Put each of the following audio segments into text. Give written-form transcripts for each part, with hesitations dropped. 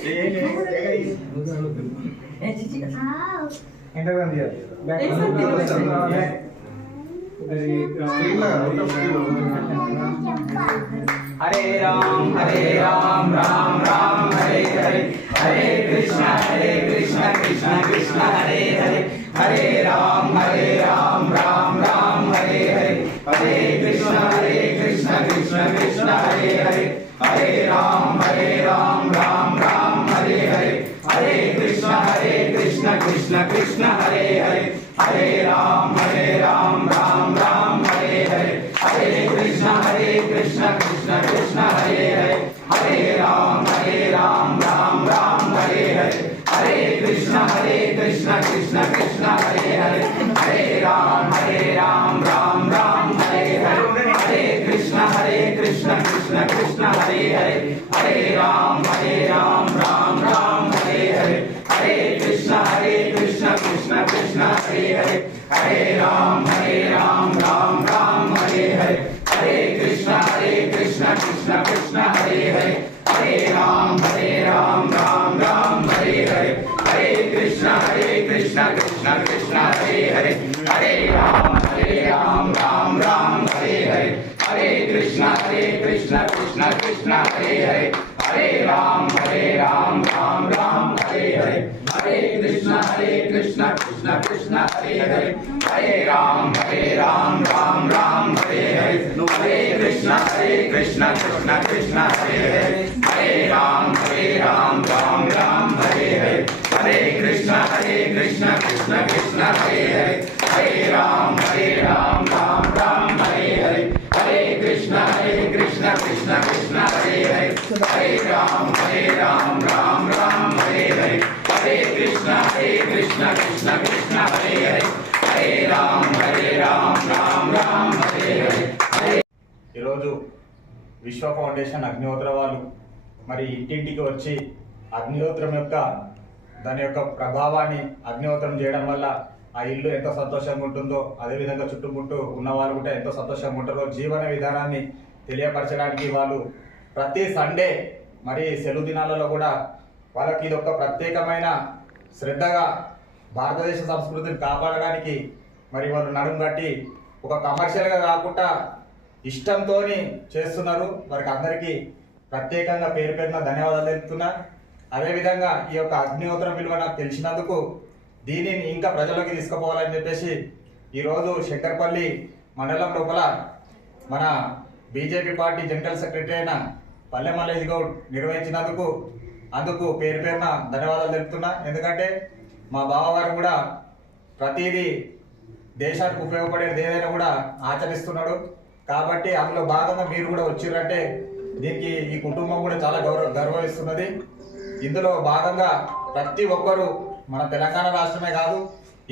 हरे राम राम राम हरे हरे, हरे कृष्ण कृष्ण कृष्ण हरे हरे, हरे राम राम राम हरे हरे, हरे कृष्ण कृष्ण कृष्ण हरे हरे, हरे राम राम राम हरे हरे, हरे कृष्ण कृष्ण कृष्ण हरे हरे, हरे राम राम राम हरे हरे, हरे कृष्ण कृष्ण कृष्ण हरे हरे, हरे राम राम राम हरे हरे, हरे कृष्ण कृष्ण कृष्ण हरे हरे, हरे राम राम राम हरे हरे, हरे कृष्ण कृष्ण कृष्ण हरे हरे, हरे राम राम राम हरे हरे, हरे कृष्ण कृष्ण कृष्ण हरे हरे, हरे राम राम राम हरे हरे, हरे कृष्ण कृष्ण कृष्ण हरे हरे, हरे राम राम राम हरे हरे, हरे कृष्ण कृष्ण कृष्ण हरे हरे, हरे राम राम राम हरे हरे, हरे कृष्ण कृष्ण कृष्ण हरे हरे, हरे राम राम राम हरे हरे, हरे कृष्ण कृष्ण कृष्ण हरे हरे, हरे राम राम राम हरे हरे, हरे कृष्ण कृष्ण कृष्ण हरे हरे, हरे राम राम राम हरे हरे, हरे कृष्ण कृष्ण कृष्ण हरे हरे, हरे राम राम राम हरे हरे, हरे कृष्ण कृष्ण कृष्ण हरे हरे, हरे राम राम राम हरे हरे, हरे कृष्ण कृष्ण कृष्ण हरे हरे, हरे राम राम राम हरे हरे। ఈరోజు విశ్వ ఫౌండేషన్ అగ్నిహోత్ర వాళ్ళు మరి ఇంటింటికి వచ్చి అగ్నిహోత్రం యొక్క దాని యొక్క ప్రభావాన్ని అగ్నిహోత్రం చేయడం వల్ల ఆ ఇల్లు ఎంత సంతోషంగా ఉంటుందో, అదేవిధంగా చుట్టుముట్టు ఉన్న వాళ్ళు కూడా ఎంతో సంతోషంగా ఉంటారో జీవన విధానాన్ని తెలియపరచడానికి వాళ్ళు ప్రతి సండే మరి సెలవు దినాలలో కూడా వాళ్ళకి ఇది ఒక ప్రత్యేకమైన శ్రద్ధగా భారతదేశ సంస్కృతిని కాపాడడానికి మరి వాళ్ళు నడుం కట్టి ఒక కమర్షియల్గా కాకుండా ఇష్టంతో చేస్తున్నారు. వారికి అందరికీ ప్రత్యేకంగా పేరు పేరున ధన్యవాదాలు తెలుపుతున్నా. అదేవిధంగా ఈ యొక్క అగ్నిహోత్రం విలువ నాకు తెలిసినందుకు దీనిని ఇంకా ప్రజల్లోకి తీసుకుపోవాలని చెప్పేసి ఈరోజు శంకర్పల్లి మండలం లోపల మన బీజేపీ పార్టీ జనరల్ సెక్రటరీ అయిన పల్లె మల్లేష్ గౌడ్ నిర్వహించినందుకు అందుకు పేరు పేరున ధన్యవాదాలు తెలుపుతున్నా. ఎందుకంటే మా బావగారు కూడా ప్రతిదీ దేశానికి ఉపయోగపడేది ఏదైనా కూడా ఆచరిస్తున్నాడు. కాబట్టి అందులో భాగంగా మీరు కూడా వచ్చిర్రంటే దీనికి ఈ కుటుంబం కూడా చాలా గౌరవిస్తున్నది. ఇందులో భాగంగా ప్రతి ఒక్కరూ మన తెలంగాణ రాష్ట్రమే కాదు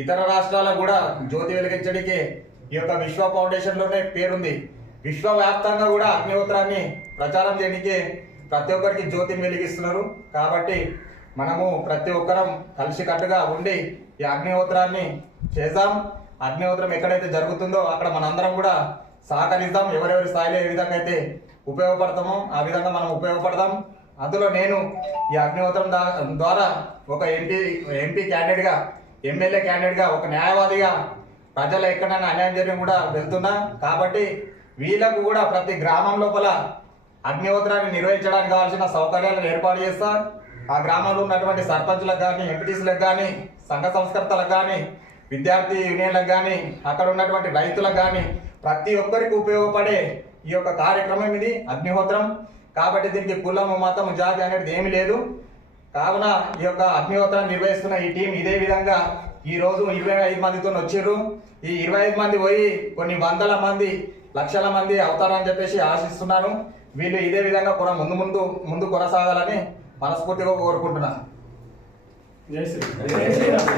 ఇతర రాష్ట్రాలకు కూడా జ్యోతి వెలిగించడానికి ఈ యొక్క విశ్వ ఫౌండేషన్లోనే పేరుంది. విశ్వవ్యాప్తంగా కూడా అగ్నిహోత్రాన్ని ప్రచారం చేయడానికి ప్రతి ఒక్కరికి జ్యోతిని వెలిగిస్తున్నారు. కాబట్టి మనము ప్రతి ఒక్కరం కలిసికట్టుగా ఉండి ఈ అగ్నిహోత్రాన్ని చేద్దాం. అగ్నిహోత్రం ఎక్కడైతే జరుగుతుందో అక్కడ మనందరం కూడా సహకరిద్దాం. ఎవరెవరి స్థాయిలో ఏ విధంగా అయితే ఉపయోగపడతామో ఆ విధంగా మనం ఉపయోగపడదాం. అందులో నేను ఈ అగ్నిహోత్రం ద్వారా ఒక ఎంపీ క్యాండిడేట్గా, ఎమ్మెల్యే క్యాండిడేట్గా, ఒక న్యాయవాదిగా ప్రజల ఎక్కడైనా అన్యాయం జరిగిన కూడా వెళ్తున్నా. కాబట్టి వీళ్ళకు కూడా ప్రతి గ్రామం లోపల అగ్నిహోత్రాన్ని నిర్వహించడానికి కావాల్సిన సౌకర్యాలను ఏర్పాటు చేస్తా. ఆ గ్రామంలో ఉన్నటువంటి సర్పంచులకు కానీ, ఎంపీటీసీలకు కానీ, సంఘ సంస్కర్తలకు కానీ, విద్యార్థి యూనియన్లకు కానీ, అక్కడ ఉన్నటువంటి రైతులకు కానీ ప్రతి ఒక్కరికి ఉపయోగపడే ఈ యొక్క కార్యక్రమం ఇది అగ్నిహోత్రం. కాబట్టి దీనికి కులము, మతము, జాతి అనేది ఏమీ లేదు. కావున ఈ యొక్క అగ్నిహోత్రాన్ని నిర్వహిస్తున్న ఈ టీం ఇదే విధంగా ఈరోజు 25 మందితో వచ్చిర్రు. ఈ 25 మంది పోయి కొన్ని వందల మంది, లక్షల మంది అవుతారని చెప్పేసి ఆశిస్తున్నాను. వీళ్ళు ఇదే విధంగా కూడా ముందు కొనసాగాలని మనస్ఫూర్తిగా కోరుకుంటున్నాను. జై శ్రీరామ్.